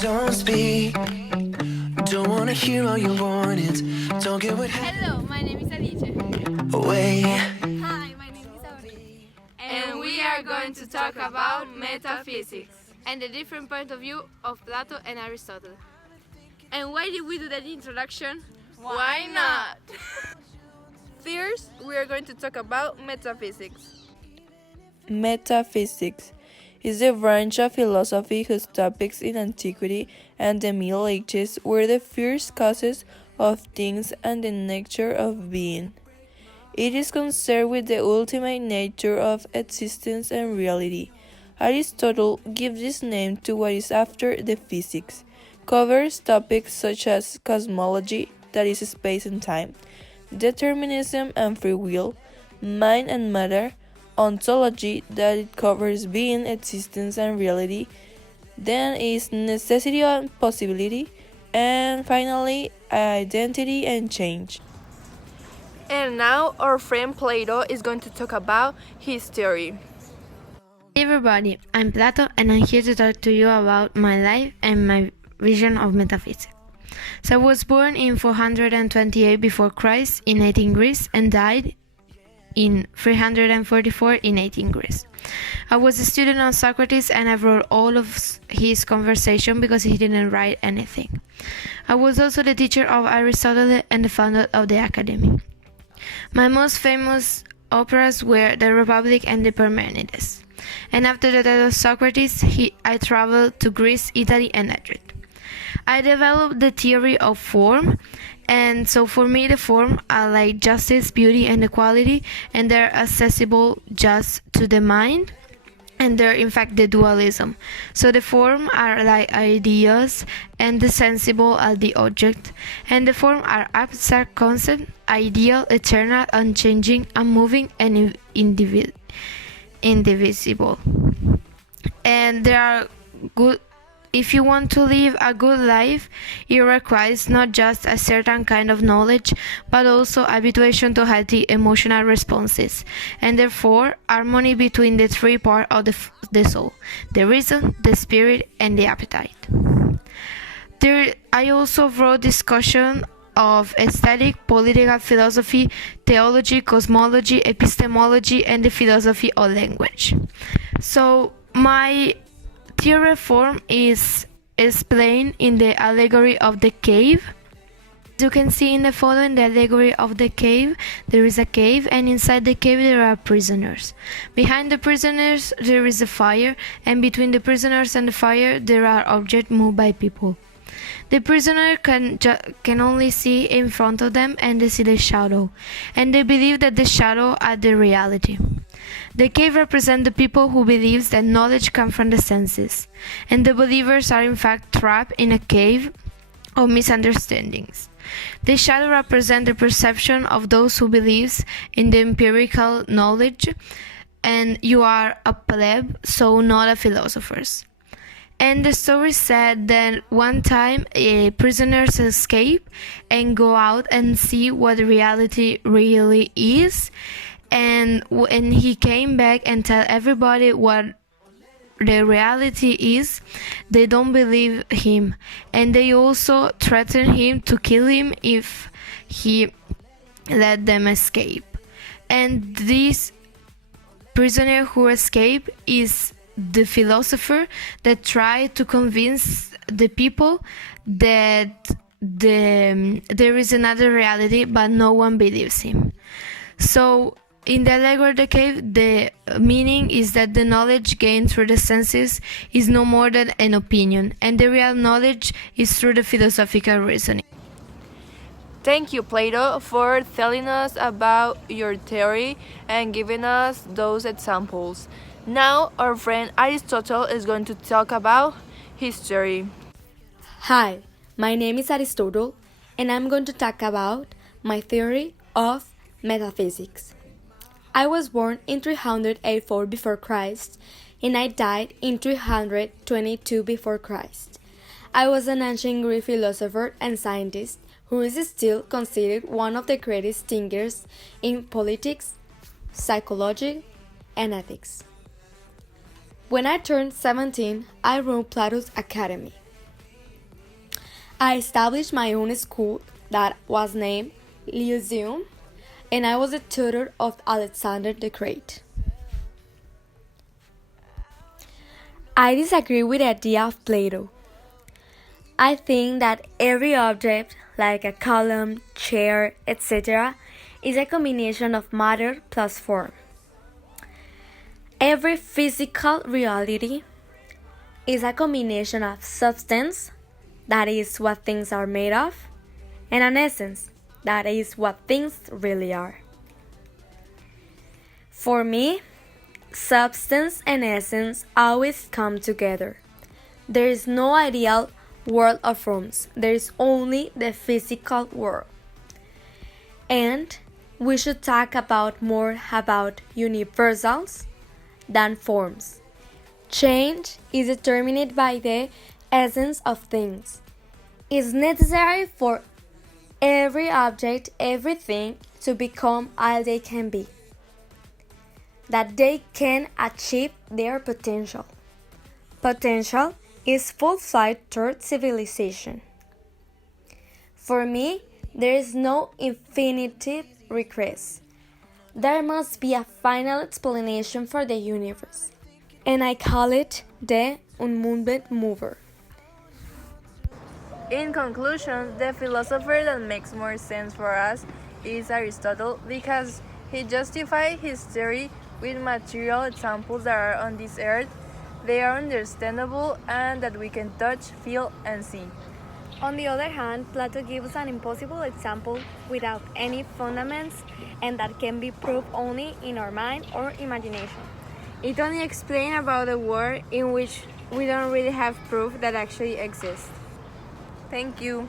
Don't speak. Don't wanna hear all your warnings. Don't get what Hello, my name is Alice. away. Hi, my name is sobre. And we are going to talk about metaphysics. And the different point of view of Plato and Aristotle. And why did we do that introduction? Why not? First, we are going to talk about metaphysics. Metaphysics is a branch of philosophy whose topics in antiquity and the Middle Ages were the first causes of things and the nature of being. It is concerned with the ultimate nature of existence and reality. Aristotle gives this name to what is after the physics, covers topics such as cosmology, that is space and time, determinism and free will, mind and matter, ontology, that it covers being, existence and reality, then is necessity and possibility, and finally identity and change. And now our friend Plato is going to talk about his theory. Hey everybody, I'm Plato and I'm here to talk to you about my life and my vision of metaphysics. So I was born in 428 before Christ in ancient Greece and died in 344 in ancient Greece. I was a student of Socrates and I wrote all of his conversation because he didn't write anything. I was also the teacher of Aristotle and the founder of the academy. My most famous operas were The Republic and The Parmenides. And after the death of Socrates, I traveled to Greece, Italy, and Egypt. I developed the theory of form, and so for me the form are like justice, beauty, and equality, and they're accessible just to the mind, and they're in fact the dualism. So the form are like ideas, and the sensible are the object, and the form are abstract concept, ideal, eternal, unchanging, unmoving, and indivisible. And they are good. If you want to live a good life, it requires not just a certain kind of knowledge, but also habituation to healthy emotional responses, and therefore harmony between the three parts of the soul: the reason, the spirit, and the appetite. I also wrote discussion of aesthetic, political philosophy, theology, cosmology, epistemology, and the philosophy of language. So my theory form is explained in the allegory of the cave. As you can see in the photo, in the allegory of the cave, there is a cave, and inside the cave there are prisoners. Behind the prisoners there is a fire, and between the prisoners and the fire there are objects moved by people. The prisoner can only see in front of them, and they see the shadow, and they believe that the shadow are the reality. The cave represents the people who believe that knowledge comes from the senses, and the believers are in fact trapped in a cave of misunderstandings. The shadow represents the perception of those who believe in the empirical knowledge, and you are a plebe, so not a philosophers. And the story said that one time prisoners escape and go out and see what reality really is, and when he came back and tell everybody what the reality is, they don't believe him, and they also threaten him to kill him if he let them escape. And this prisoner who escaped is the philosopher that tried to convince the people that there is another reality, but no one believes him. So in the allegory of the cave, the meaning is that the knowledge gained through the senses is no more than an opinion, and the real knowledge is through the philosophical reasoning. Thank you, Plato, for telling us about your theory and giving us those examples. Now our friend Aristotle is going to talk about his theory. Hi, my name is Aristotle, and I'm going to talk about my theory of metaphysics. I was born in 384 before Christ, and I died in 322 before Christ. I was an ancient Greek philosopher and scientist who is still considered one of the greatest thinkers in politics, psychology, and ethics. When I turned 17, I wrote Plato's Academy. I established my own school that was named Lyceum, and I was the tutor of Alexander the Great. I disagree with the idea of Plato. I think that every object, like a column, chair, etc., is a combination of matter plus form. Every physical reality is a combination of substance, that is what things are made of, and an essence, that is what things really are. For me, substance and essence always come together. There is no ideal world of forms, there is only the physical world. And we should talk more about universals than forms. Change is determined by the essence of things. It's necessary for every object, everything, to become all they can be, that they can achieve their potential. Potential is full flight toward civilization. For me, there is no infinitive regress. There must be a final explanation for the universe, and I call it the unmoved mover. In conclusion, the philosopher that makes more sense for us is Aristotle because he justified his theory with material examples that are on this earth. They are understandable and that we can touch, feel, and see. On the other hand, Plato gives an impossible example without any fundaments and that can be proved only in our mind or imagination. It only explains about a world in which we don't really have proof that actually exists. Thank you.